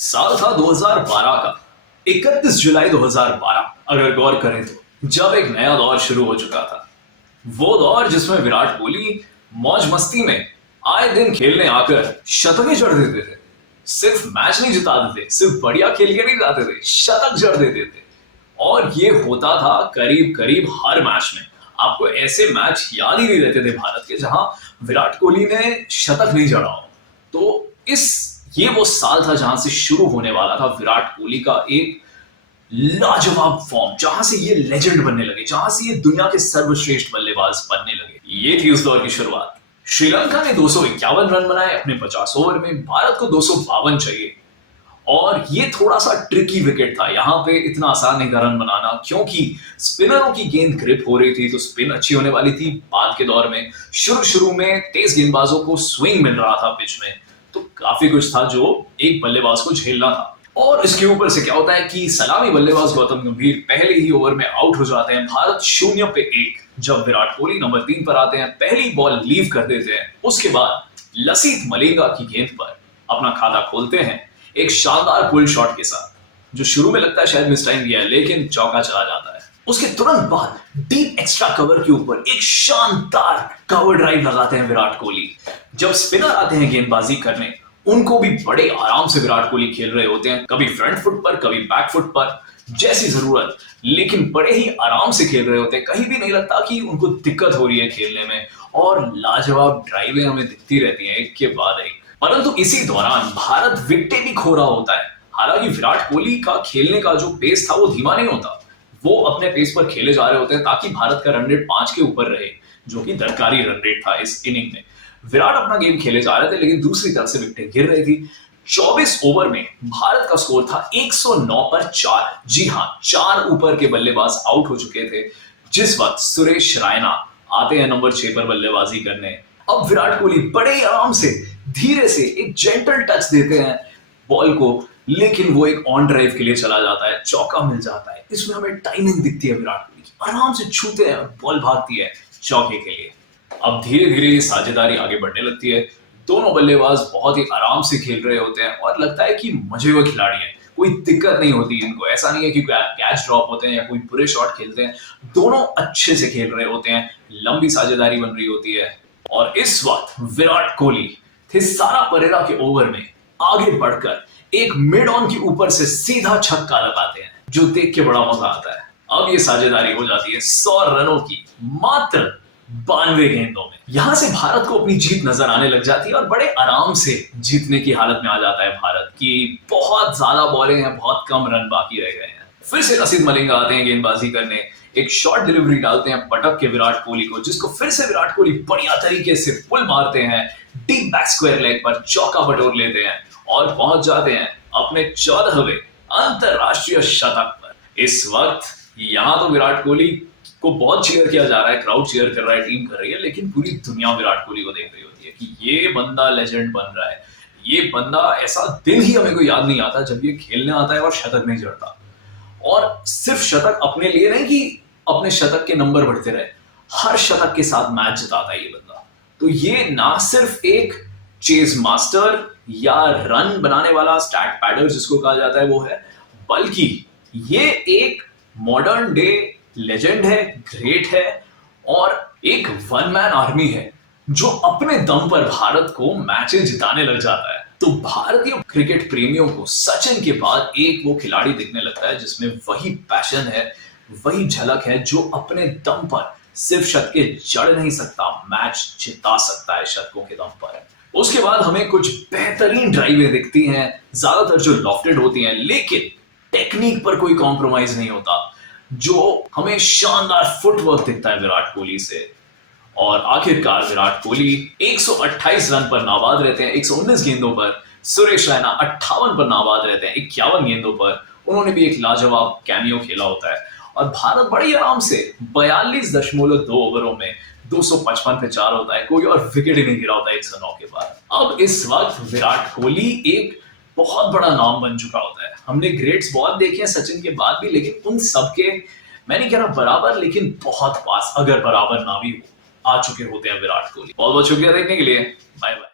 साल था 2012 का 31 जुलाई 2012। अगर गौर करें तो जब एक नया दौर शुरू हो चुका था, वो दौर जिसमें विराट कोहली मौज मस्ती में आए दिन खेलने आकर शतकें जड़ देते थे। सिर्फ मैच नहीं जिताते थे, सिर्फ बढ़िया खेल के नहीं जाते थे, शतक जड़ देते थे। और ये होता था करीब करीब हर मैच में। आपको ऐसे मैच याद ही नहीं रहते थे भारत के जहां विराट कोहली ने शतक नहीं जड़ा हो। तो ये वो साल था जहां से शुरू होने वाला था विराट कोहली का एक लाजवाब फॉर्म, जहां से ये लेजेंड बनने लगे, जहां से ये दुनिया के सर्वश्रेष्ठ बल्लेबाज बनने लगे। ये थी उस दौर की शुरुआत। श्रीलंका ने 251 रन बनाए अपने 50 ओवर में। भारत को 252 चाहिए और ये थोड़ा सा ट्रिकी विकेट था। यहां पे इतना आसान नहीं था रन बनाना, क्योंकि स्पिनरों की गेंद ग्रिप हो रही थी, तो स्पिन अच्छी होने वाली थी। बाद के दौर में शुरू में तेज गेंदबाजों को स्विंग मिल रहा था पिच में, तो काफी कुछ था जो एक बल्लेबाज को झेलना था। और इसके ऊपर से क्या होता है कि सलामी बल्लेबाज गौतम गंभीर पहले ही ओवर में आउट हो जाते हैं। भारत 0 पे 1। जब विराट कोहली नंबर 3 पर आते हैं, पहली बॉल लीव कर देते हैं। उसके बाद लसित मलिंगा की गेंद पर अपना खाता खोलते हैं एक शानदार पुल शॉट के साथ, जो शुरू में लगता है शायद मिस टाइम किया है, लेकिन चौका चला जाता है। उसके तुरंत बाद डीप एक्स्ट्रा कवर के ऊपर एक शानदार कवर ड्राइव लगाते हैं विराट कोहली। जब स्पिनर आते हैं गेंदबाजी करने, उनको भी बड़े आराम से विराट कोहली खेल रहे होते हैं, कभी फ्रंट फुट पर, कभी बैक फुट पर, जैसी जरूरत, लेकिन बड़े ही आराम से खेल रहे होते हैं। कहीं भी नहीं लगता कि उनको दिक्कत हो रही है खेलने में, और लाजवाब ड्राइवें हमें दिखती रहती हैं एक के बाद एक। परंतु इसी दौरान भारत विकेटें भी खो रहा होता है। हालांकि विराट कोहली का खेलने का जो पेस था वो धीमा नहीं होता, वो अपने पेस पर खेले जा रहे होते हैं ताकि भारत का रन रेट 5 के ऊपर रहे, जो कि दरकारी रन रेट था इस इनिंग में। विराट अपना गेम खेले जा रहे थे, लेकिन दूसरी तरफ से विकेटें गिर रही थी। 24 ओवर में भारत का स्कोर था 109 पर 4। जी हां, 4 ऊपर के बल्लेबाज आउट हो चुके थे जिस वक्त सुरेश रैना आते हैं नंबर 6 पर बल्लेबाजी करने। अब विराट कोहली बड़े ही आराम से धीरे से एक जेंटल टच देते हैं बॉल को, लेकिन वो एक ऑन ड्राइव के लिए चला जाता है, चौका मिल जाता है। इसमें हमें टाइमिंग दिखती है विराट कोहली की, आराम से छूते हैं, बॉल भागती है चौके के लिए। अब धीरे धीरे ये साझेदारी आगे बढ़ने लगती है। दोनों बल्लेबाज बहुत ही आराम से खेल रहे होते हैं और लगता है कि मजे हुए खिलाड़ी हैं, कोई दिक्कत नहीं होती इनको। ऐसा नहीं है कि कैच ड्रॉप होते हैं या कोई बुरे शॉट खेलते हैं, दोनों अच्छे से खेल रहे होते हैं, लंबी साझेदारी बन रही होती है। और इस वक्त विराट कोहली थिसारा परेरा के ओवर में आगे बढ़कर एक मिड ऑन के ऊपर से सीधा छक्का लगाते हैं, जो देख के बड़ा मजा आता है। अब ये साझेदारी हो जाती है 100 रनों की मात्र 92 गेंदों में। यहां से भारत को अपनी जीत नजर आने लग जाती है और बड़े आराम से जीतने की हालत में आ जाता है भारत की। बहुत ज्यादा बॉलें हैं, बहुत कम रन बाकी रह गए हैं। फिर से लसित मलिंगा आते हैं गेंदबाजी करने, एक शॉर्ट डिलीवरी डालते हैं पटक के विराट कोहली को, जिसको फिर से विराट कोहली बढ़िया तरीके से पुल मारते हैं, डीप बैक स्क्वायर लेग पर चौका बटोर लेते हैं और पहुंच जाते हैं अपने 14वें अंतरराष्ट्रीय शतक पर। इस वक्त यहां तो विराट कोहली को बहुत चीयर किया जा रहा है, क्राउड चीयर कर रहा है, टीम कर रही है, लेकिन पूरी दुनिया विराट कोहली को देख रही होती है कि ये बंदा लेजेंड बन रहा है। ये बंदा, ऐसा दिन ही हमें को याद नहीं आता जब ये खेलने आता है और शतक नहीं जड़ता। और सिर्फ शतक अपने लिए नहीं कि अपने शतक के नंबर बढ़ते रहे, हर शतक के साथ मैच जिताता है ये बंदा। तो ये ना सिर्फ एक चेज मास्टर या रन बनाने वाला स्टैट पैडर जिसको कहा जाता है वो है, बल्कि ये एक मॉडर्न डे लेजेंड है, ग्रेट है, और एक वन मैन आर्मी है जो अपने दम पर भारत को मैचें जिताने लग जाता है। तो भारतीय क्रिकेट प्रेमियों को सचिन के बाद एक वो खिलाड़ी दिखने लगता है जिसमें वही पैशन है, वही झलक है, जो अपने दम पर सिर्फ शतकें जड़ नहीं सकता, मैच जिता सकता है शतकों के दम पर। उसके बाद हमें कुछ बेहतरीन ड्राइवें दिखती हैं, ज्यादातर जो लॉफ्टेड होती हैं, लेकिन टेक्निक पर कोई कॉम्प्रोमाइज नहीं होता, जो हमें शानदार फुटवर्क दिखता है विराट कोहली से। और आखिरकार विराट कोहली 128 रन पर नाबाद रहते हैं 119 गेंदों पर। सुरेश रैना 58 पर नाबाद रहते हैं 51 गेंदों पर। उन्होंने भी एक लाजवाब कैमियो खेला होता है और भारत बड़ी आराम से 42.2 ओवरों में 255 पे 4 होता है। कोई और विकेट ही नहीं गिरा होता 109 के बाद। अब इस वक्त विराट कोहली एक बहुत बड़ा नाम बन चुका होता है। हमने ग्रेट्स बहुत देखे हैं सचिन के बाद भी, लेकिन उन सबके, मैं नहीं कह रहा बराबर, लेकिन बहुत पास, अगर बराबर ना भी हो, आ चुके होते हैं विराट कोहली। बहुत बहुत शुक्रिया देखने के लिए, बाय बाय।